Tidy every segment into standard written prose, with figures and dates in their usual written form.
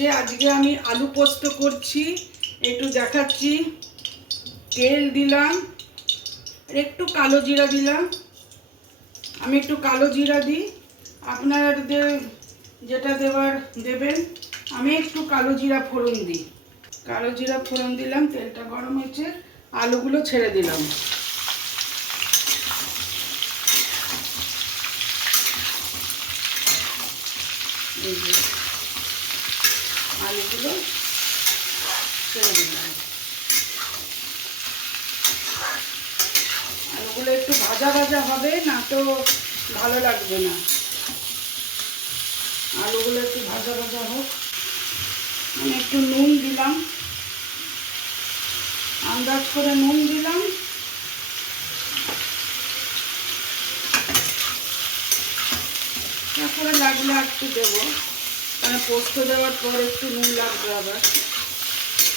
যে আজকে আমি আলু পোস্ত করছি, একটু দেখাচ্ছি। তেল দিলাম, একটু কালো জিরা দিলাম। আমি একটু কালো জিরা দিই, আপনাদের যেটা দেওয়ার দেবেন। আমি একটু কালো জিরা ফোড়ন দিই। কালো জিরা ফোড়ন দিলাম, তেলটা গরম হয়েছে, আলুগুলো ছেড়ে দিলাম। আলুগুলো ছেড়ে দিলাম। আলুগুলো একটু ভাজা ভাজা হবে, না তো ভালো লাগবে না। আলুগুলো একটু ভাজা ভাজা হোক। আমি একটু নুন দিলাম, আন্দাজ করে নুন দিলাম। তারপরে লাগলে একটু দেবো, কারণ পোস্ত দেওয়ার পর একটু নুন লাগবে। আবার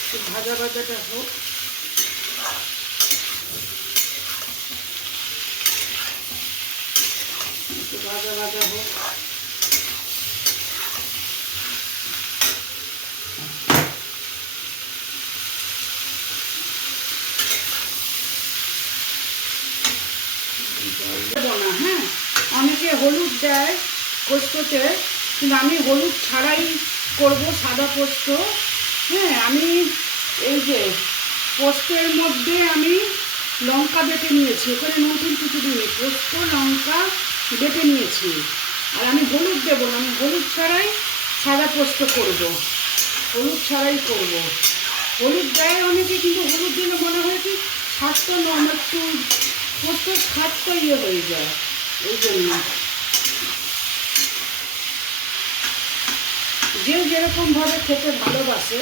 একটু ভাজা ভাজাটা হোক। একটু ভাজা ভাজা হোক। হ্যাঁ, অনেকে হলুদ দেয় পোস্ততে, কিন্তু আমি হলুদ ছাড়াই করব, সাদা পোস্ত। হ্যাঁ, আমি এই যে পোস্তের মধ্যে আমি লঙ্কা বেটে নিয়েছি, ওখানে নতুন কিছু দিই, পোস্ত লঙ্কা বেটে নিয়েছি। আর আমি হলুদ দেবো না, আমি হলুদ ছাড়াই সাদা পোস্ত করব, হলুদ ছাড়াই করব। হলুদ দেয় অনেকে, কিন্তু হলুদ দিলে মনে হয় কি স্বাদটা একটু পোস্তর স্বাদটা হয়ে যায়, এই জন্য। যে যেরকমভাবে খেতে ভালোবাসে,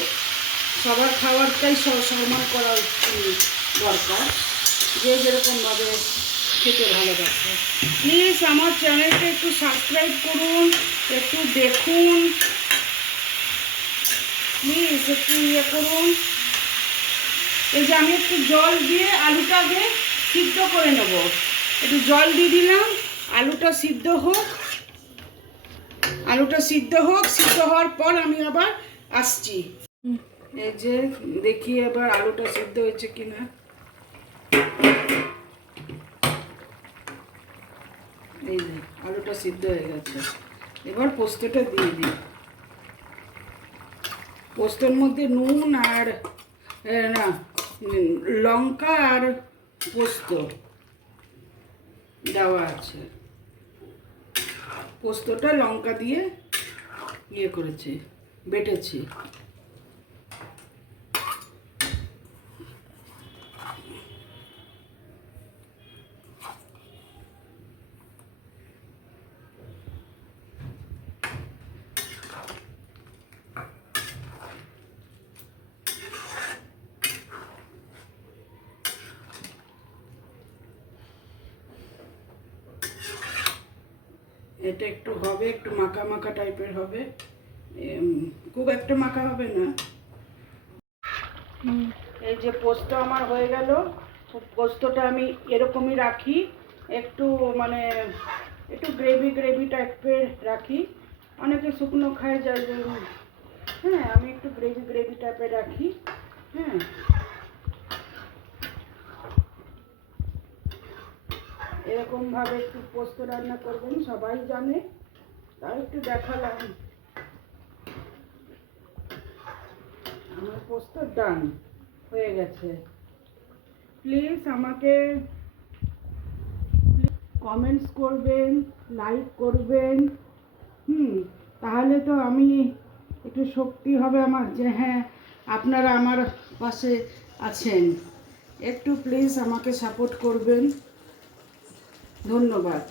সবার খাবারটাই সম্মান করা দরকার। যে যেরকমভাবে খেতে ভালোবাসে। প্লিজ আমার চ্যানেলটা একটু সাবস্ক্রাইব করুন, একটু দেখুন, প্লিজ একটু করুন। এই যে আমি একটু জল দিয়ে আলুটা আগে সিদ্ধ করে নেব। একটু জল দিয়ে দিলাম, আলুটা সিদ্ধ হোক। আলুটা সিদ্ধ হোক, সিদ্ধ হওয়ার পর আমি আবার আসছি। এই যে দেখি এবার আলুটা সিদ্ধ হয়েছে কিনা। এই যে আলুটা সিদ্ধ হয়ে গেছে, এবার পোস্তটা দিয়ে দিই। পোস্তর মধ্যে নুন আর না লঙ্কা আর পোস্ত দেওয়া আছে। পোস্তটা লঙ্কা দিয়ে করেছি, বেটেছি। এটা একটু হবে, একটু মাখা মাখা টাইপের হবে, খুব একটা মাখা হবে না। এই যে পোস্ত আমার হয়ে গেল। পোস্তটা আমি এরকমই রাখি, একটু মানে একটু গ্রেভি গ্রেভি টাইপের রাখি। অনেকে শুকনো খায় যায়, হ্যাঁ আমি একটু গ্রেভি গ্রেভি টাইপের রাখি। হ্যাঁ, এরকমভাবে একটু পোস্ত রান্না করবেন, সবাই জানে, তাও একটু দেখালাম। আমার পোস্ত ডান হয়ে গেছে। প্লিজ আমাকে কমেন্টস করবেন, লাইক করবেন। তাহলে তো আমি একটু শক্তি হবে আমার, যে হ্যাঁ আপনারা আমার পাশে আছেন। একটু প্লিজ আমাকে সাপোর্ট করবেন। ধন্যবাদ।